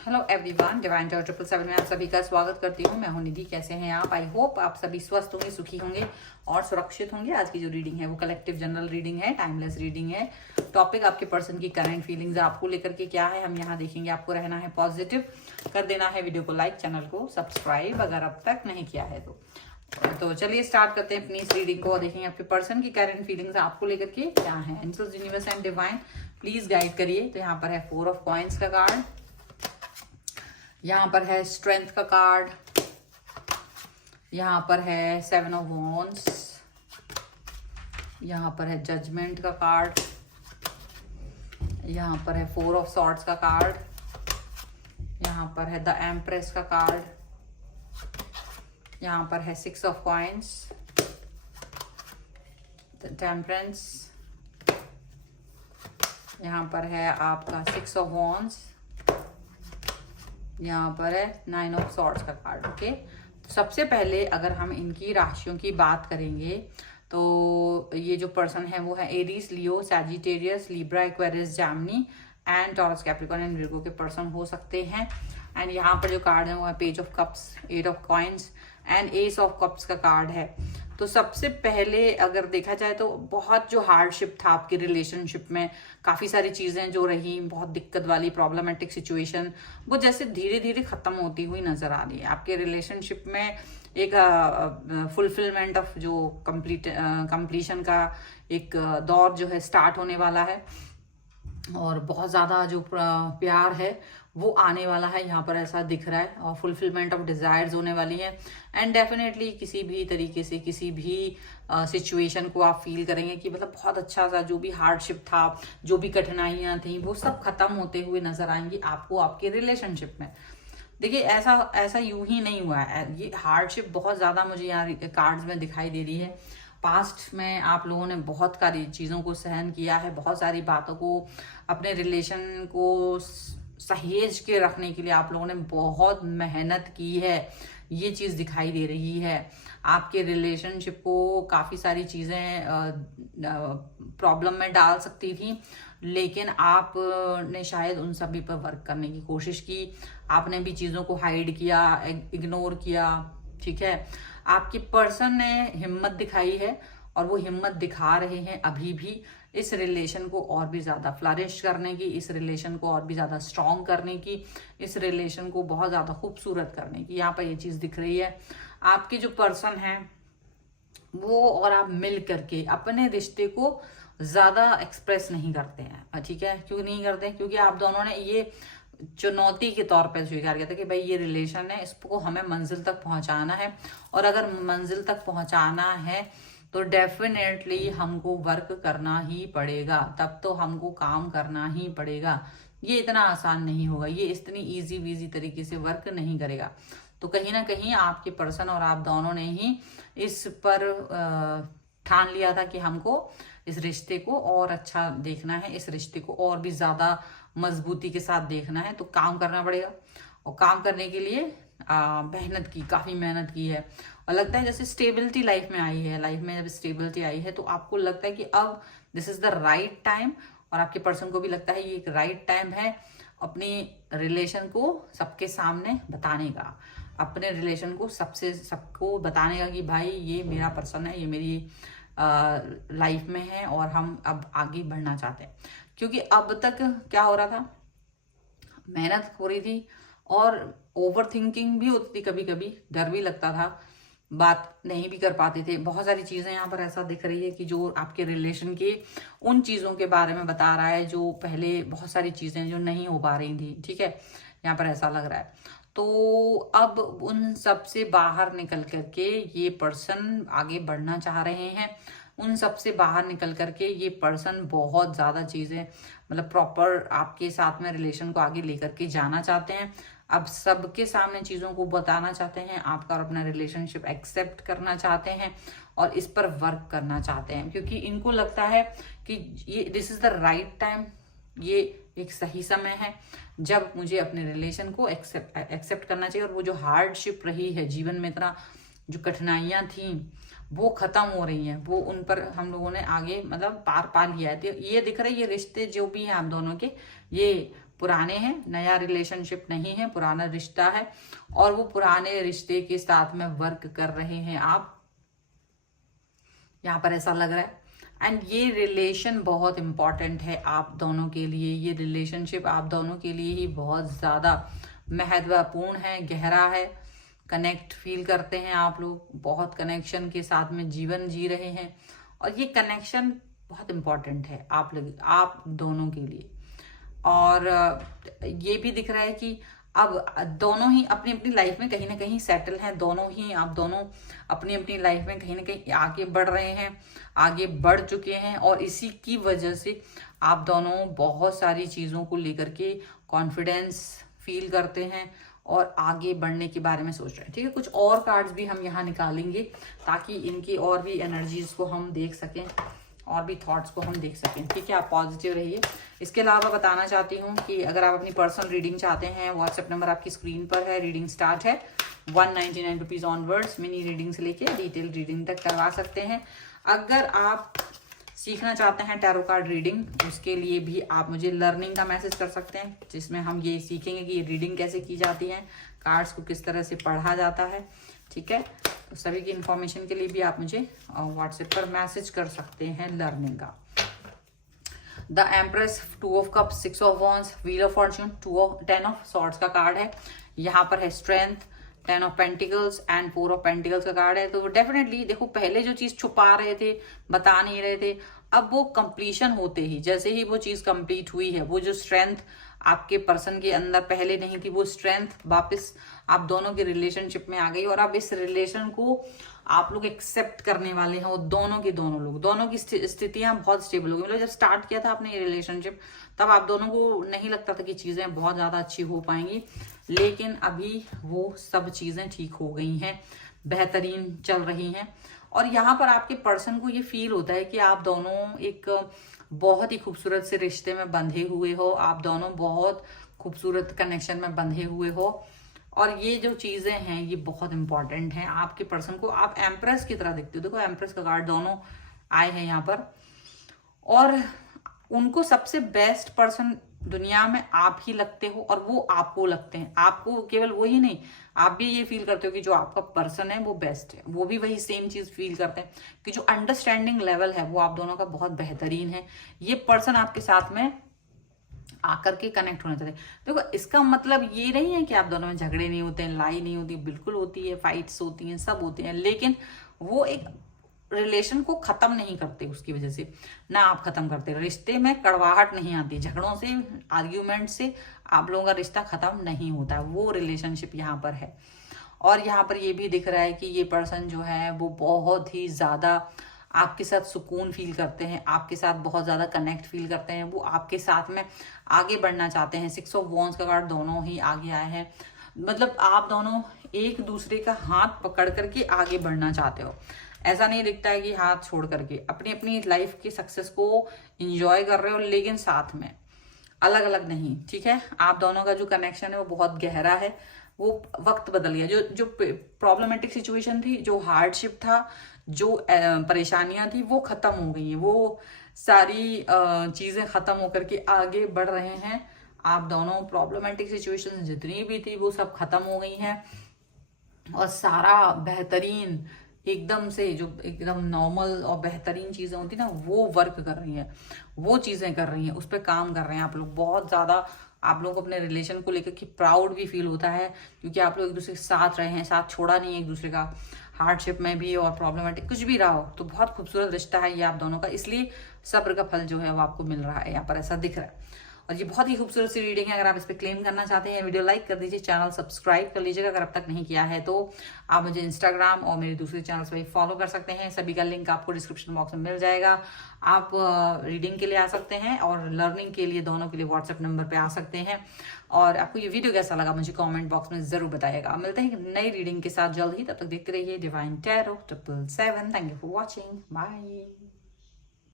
Hello everyone, divine Tor 777 में आप सभी का स्वागत करती हूँ। मैं हूँ निधि। कैसे हैं आप? आई होप आप सभी स्वस्थ होंगे, सुखी होंगे और सुरक्षित होंगे। आज की जो रीडिंग है वो कलेक्टिव जनरल रीडिंग है, टाइमलेस रीडिंग है। टॉपिक आपके पर्सन की करंट फीलिंग्स आपको लेकर के क्या है, हम यहाँ देखेंगे। आपको रहना है पॉजिटिव, कर देना है वीडियो को लाइक, चैनल को सब्सक्राइब अगर अब तक नहीं किया है तो चलिए स्टार्ट करते हैं अपनी इस रीडिंग को और देखेंगे आपके पर्सन की करंट फीलिंग्स आपको लेकर के क्या है। Angels, universe and divine please guide करिए। तो यहाँ पर है 4 ऑफ कॉइंस का कार्ड, यहाँ पर है स्ट्रेंथ का कार्ड, यहाँ पर है 7 ऑफ वॉन्ड्स, यहाँ पर है जजमेंट का कार्ड, यहाँ पर है 4 ऑफ सॉर्ड्स का कार्ड, यहाँ पर है द एम्प्रेस का कार्ड, यहाँ पर है 6 ऑफ कॉइंस, द टेम्परेंस, यहाँ पर है आपका 6 ऑफ वॉन्ड्स, यहाँ पर है 9 ऑफ सॉर्ड्स का कार्ड। ओके, तो सबसे पहले अगर हम इनकी राशियों की बात करेंगे तो ये जो पर्सन है वो है Aries, Leo, Sagittarius, Libra, Aquarius, Gemini and taurus, Capricorn and Virgo के पर्सन हो सकते हैं। एंड यहाँ पर जो कार्ड है वो है page of cups, 8 of coins and S of cups का कार्ड है। तो सबसे पहले अगर देखा जाए तो बहुत जो हार्डशिप था आपकी रिलेशनशिप में, काफ़ी सारी चीज़ें जो रही, बहुत दिक्कत वाली प्रॉब्लमेटिक सिचुएशन, वो जैसे धीरे धीरे ख़त्म होती हुई नज़र आ रही है। आपके रिलेशनशिप में एक फुलफिलमेंट ऑफ जो कंप्लीशन का एक दौर जो है स्टार्ट होने वाला है और बहुत ज़्यादा जो प्यार है वो आने वाला है, यहाँ पर ऐसा दिख रहा है। और फुलफिलमेंट ऑफ डिज़ायर्स होने वाली है एंड डेफिनेटली किसी भी तरीके से किसी भी सिचुएशन को आप फील करेंगे कि मतलब बहुत अच्छा सा जो भी हार्डशिप था, जो भी कठिनाइयाँ थी, वो सब खत्म होते हुए नजर आएंगी आपको आपके रिलेशनशिप में। देखिए ऐसा यूं ही नहीं हुआ है, ये हार्डशिप बहुत ज़्यादा मुझे यहाँ कार्ड्स में दिखाई दे रही है। पास्ट में आप लोगों ने बहुत सारी चीज़ों को सहन किया है, बहुत सारी बातों को, अपने रिलेशन को सहेज के रखने के लिए आप लोगों ने बहुत मेहनत की है, ये चीज़ दिखाई दे रही है। आपके रिलेशनशिप को काफ़ी सारी चीज़ें प्रॉब्लम में डाल सकती थी, लेकिन आपने शायद उन सभी पर वर्क करने की कोशिश की। आपने भी चीज़ों को हाइड किया, इग्नोर किया, ठीक है। आपके पर्सन ने हिम्मत दिखाई है और वो हिम्मत दिखा रहे हैं अभी भी इस रिलेशन को और भी ज़्यादा फ्लरिश करने की, इस रिलेशन को और भी ज़्यादा स्ट्रॉन्ग करने की, इस रिलेशन को बहुत ज़्यादा खूबसूरत करने की। यहाँ पर ये चीज़ दिख रही है। आपके जो पर्सन है वो और आप मिल करके अपने रिश्ते को ज़्यादा एक्सप्रेस नहीं करते हैं, ठीक है। क्यों नहीं करते? क्योंकि आप दोनों ने ये चुनौती के तौर पे स्वीकार किया था कि भाई ये रिलेशन है, इसको हमें मंजिल तक पहुंचाना है और अगर मंजिल तक पहुंचाना है तो डेफिनेटली हमको वर्क करना ही पड़ेगा, तब तो हमको काम करना ही पड़ेगा। ये इतना आसान नहीं होगा, ये इतनी इजी वीजी तरीके से वर्क नहीं करेगा। तो कहीं ना कहीं आपके पर्सन और आप दोनों ने ही इस पर ठान लिया था कि हमको इस रिश्ते को और अच्छा देखना है, इस रिश्ते को और भी ज्यादा मजबूती के साथ देखना है, तो काम करना पड़ेगा। और काम करने के लिए मेहनत की, काफी मेहनत की है। और लगता है जैसे स्टेबिलिटी लाइफ में आई है, लाइफ में जब स्टेबिलिटी आई है तो आपको लगता है कि अब this is the right time, और आपके पर्सन को भी लगता है ये एक राइट टाइम है अपनी रिलेशन को सबके सामने बताने का, अपने रिलेशन को सबको बताने का कि भाई ये मेरा पर्सन है, ये मेरी लाइफ में है और हम अब आगे बढ़ना चाहते हैं। क्योंकि अब तक क्या हो रहा था, मेहनत हो रही थी और ओवर थिंकिंग भी होती थी, कभी कभी डर भी लगता था, बात नहीं भी कर पाते थे। बहुत सारी चीजें यहाँ पर ऐसा दिख रही है कि जो आपके रिलेशन के उन चीजों के बारे में बता रहा है जो पहले, बहुत सारी चीजें जो नहीं हो पा रही थी, ठीक है, यहाँ पर ऐसा लग रहा है। तो अब उन सब से बाहर निकल करके ये पर्सन आगे बढ़ना चाह रहे हैं। उन सब से बाहर निकल करके ये पर्सन बहुत ज़्यादा चीज़ें, मतलब प्रॉपर आपके साथ में रिलेशन को आगे लेकर के जाना चाहते हैं। अब सबके सामने चीज़ों को बताना चाहते हैं, आपका और अपना रिलेशनशिप एक्सेप्ट करना चाहते हैं और इस पर वर्क करना चाहते हैं। क्योंकि इनको लगता है कि ये this is the right time, ये एक सही समय है जब मुझे अपने रिलेशन को एक्सेप्ट करना चाहिए। और वो जो हार्डशिप रही है जीवन में, इतना जो कठिनाइयाँ थी वो खत्म हो रही हैं, वो उन पर हम लोगों ने आगे मतलब पार पा लिया है। तो ये दिख रहा है, ये रिश्ते जो भी हैं आप दोनों के, ये पुराने हैं, नया रिलेशनशिप नहीं है, पुराना रिश्ता है और वो पुराने रिश्ते के साथ में वर्क कर रहे हैं आप, यहाँ पर ऐसा लग रहा है। एंड ये रिलेशन बहुत इंपॉर्टेंट है आप दोनों के लिए, ये रिलेशनशिप आप दोनों के लिए ही बहुत ज़्यादा महत्वपूर्ण है, गहरा है, कनेक्ट फील करते हैं आप लोग, बहुत कनेक्शन के साथ में जीवन जी रहे हैं और ये कनेक्शन बहुत इंपॉर्टेंट है आप दोनों के लिए। और ये भी दिख रहा है कि अब दोनों ही अपनी अपनी लाइफ में कहीं ना कहीं सेटल हैं, दोनों ही आप दोनों अपनी अपनी लाइफ में कहीं ना कहीं आगे बढ़ रहे हैं, आगे बढ़ चुके हैं और इसी की वजह से आप दोनों बहुत सारी चीज़ों को लेकर के कॉन्फिडेंस फील करते हैं और आगे बढ़ने के बारे में सोच रहे हैं। ठीक है, कुछ और कार्ड्स भी हम यहाँ निकालेंगे ताकि इनकी और भी एनर्जीज को हम देख सकें और भी थॉट्स को हम देख सकें। ठीक है, आप पॉजिटिव रहिए। इसके अलावा बताना चाहती हूँ कि अगर आप अपनी पर्सनल रीडिंग चाहते हैं, व्हाट्सएप नंबर आपकी स्क्रीन पर है। रीडिंग स्टार्ट है 199 रुपीज़ ऑनवर्ड्स। मिनी रीडिंग से लेके डिटेल रीडिंग तक करवा सकते हैं। अगर आप सीखना चाहते हैं टैरो कार्ड रीडिंग, उसके लिए भी आप मुझे लर्निंग का मैसेज कर सकते हैं, जिसमें हम ये सीखेंगे कि ये रीडिंग कैसे की जाती है, कार्ड्स को किस तरह से पढ़ा जाता है। ठीक है, तो सभी की इंफॉर्मेशन के लिए भी आप मुझे व्हाट्सएप पर मैसेज कर सकते हैं लर्निंग का। The empress, 2 of cups, 6 of wands, wheel of Fortune, 10 of swords का कार्ड है। यहाँ पर है strength, 10 of pentacles and 4 of pentacles का कार्ड है। तो डेफिनेटली देखो, पहले जो चीज छुपा रहे थे, बता नहीं रहे थे, अब वो कंप्लीशन होते ही, जैसे ही वो चीज कंप्लीट हुई है, वो जो स्ट्रेंथ आपके पर्सन के अंदर पहले नहीं थी, वो स्ट्रेंथ वापस आप दोनों के रिलेशनशिप में आ गई और अब इस रिलेशन को आप लोग एक्सेप्ट करने वाले हैं। वो दोनों लोग, दोनों की स्थितियां बहुत स्टेबल हो गई। मतलब जब स्टार्ट किया था आपने ये रिलेशनशिप, तब आप दोनों को नहीं लगता था कि चीजें बहुत ज्यादा अच्छी हो पाएंगी, लेकिन अभी वो सब चीजें ठीक हो गई हैं, बेहतरीन चल रही हैं। और यहाँ पर आपके पर्सन को ये फील होता है कि आप दोनों एक बहुत ही खूबसूरत से रिश्ते में बंधे हुए हो, आप दोनों बहुत खूबसूरत कनेक्शन में बंधे हुए हो और ये जो चीजें हैं ये बहुत इंपॉर्टेंट हैं आपके पर्सन को। आप एम्प्रेस की तरह दिखते हो, देखो एम्प्रेस का कार्ड दोनों आए हैं यहाँ पर, और उनको सबसे बेस्ट पर्सन दुनिया में आप ही लगते हो और वो आपको लगते हैं। आपको केवल वो ही नहीं, आप भी ये फील करते हो कि जो आपका पर्सन है वो बेस्ट है, वो भी वही सेम चीज फील करते हैं कि जो अंडरस्टैंडिंग लेवल है वो आप दोनों का बहुत बेहतरीन है। ये पर्सन आपके साथ में आकर के कनेक्ट होना चाहते हैं। देखो, इसका मतलब ये नहीं है कि आप दोनों में झगड़े नहीं होते हैं, लड़ाई नहीं होती, बिल्कुल होती है, फाइट्स होती हैं, सब होते हैं, लेकिन वो एक रिलेशन को खत्म नहीं करते, उसकी वजह से ना आप खत्म करते, रिश्ते में कड़वाहट नहीं आती, झगड़ों से, आर्ग्यूमेंट से आप लोगों का रिश्ता खत्म नहीं होता, वो रिलेशनशिप यहाँ पर है। और यहाँ पर ये भी दिख रहा है कि ये पर्सन जो है वो बहुत ही ज्यादा आपके साथ सुकून फील करते हैं, आपके साथ बहुत ज्यादा कनेक्ट फील करते हैं, वो आपके साथ में आगे बढ़ना चाहते हैं। 6 ऑफ वॉन्ड्स का कार्ड दोनों ही आगे आए हैं, मतलब आप दोनों एक दूसरे का हाथ पकड़ करके आगे बढ़ना चाहते हो। ऐसा नहीं दिखता है कि हाथ छोड़ करके अपनी अपनी लाइफ की सक्सेस को एंजॉय कर रहे हो, लेकिन साथ में, अलग अलग नहीं। ठीक है, आप दोनों का जो कनेक्शन है वो बहुत गहरा है। वो वक्त बदल गया, जो प्रॉब्लमेटिक सिचुएशन थी, जो हार्डशिप था, जो परेशानियां थी, वो खत्म हो गई हैं। वो सारी चीजें खत्म होकर के आगे बढ़ रहे हैं आप दोनों। प्रॉब्लमेटिक सिचुएशन जितनी भी थी वो सब खत्म हो गई हैं और सारा बेहतरीन, एकदम से जो एकदम नॉर्मल और बेहतरीन चीजें होती ना, वो वर्क कर रही हैं, वो चीजें कर रही हैं, उस पर काम कर रहे हैं आप लोग। बहुत ज्यादा आप लोग को अपने रिलेशन को लेकर के प्राउड भी फील होता है, क्योंकि आप लोग एक दूसरे के साथ रहे हैं, साथ छोड़ा नहीं है एक दूसरे का, हार्डशिप में भी और प्रॉब्लमेटिक कुछ भी रहा हो। तो बहुत खूबसूरत रिश्ता है ये आप दोनों का, इसलिए सब्र का फल जो है वो आपको मिल रहा है, यहाँ पर ऐसा दिख रहा है। और ये बहुत ही खूबसूरत सी रीडिंग है। अगर आप इस पर क्लेम करना चाहते हैं, वीडियो लाइक कर दीजिए, चैनल सब्सक्राइब कर लीजिएगा अगर अब तक नहीं किया है तो। आप मुझे इंस्टाग्राम और मेरे दूसरे चैनल्स पर फॉलो कर सकते हैं, सभी का लिंक आपको डिस्क्रिप्शन बॉक्स में मिल जाएगा। आप रीडिंग के लिए आ सकते हैं और लर्निंग के लिए, दोनों के लिए व्हाट्सएप नंबर पे आ सकते हैं। और आपको ये वीडियो कैसा लगा मुझे कमेंट बॉक्स में जरूर बताइएगा। मिलते हैं नई रीडिंग के साथ जल्द ही, तब तक देखते रहिए divine tarot 777। Thank you for watching, bye.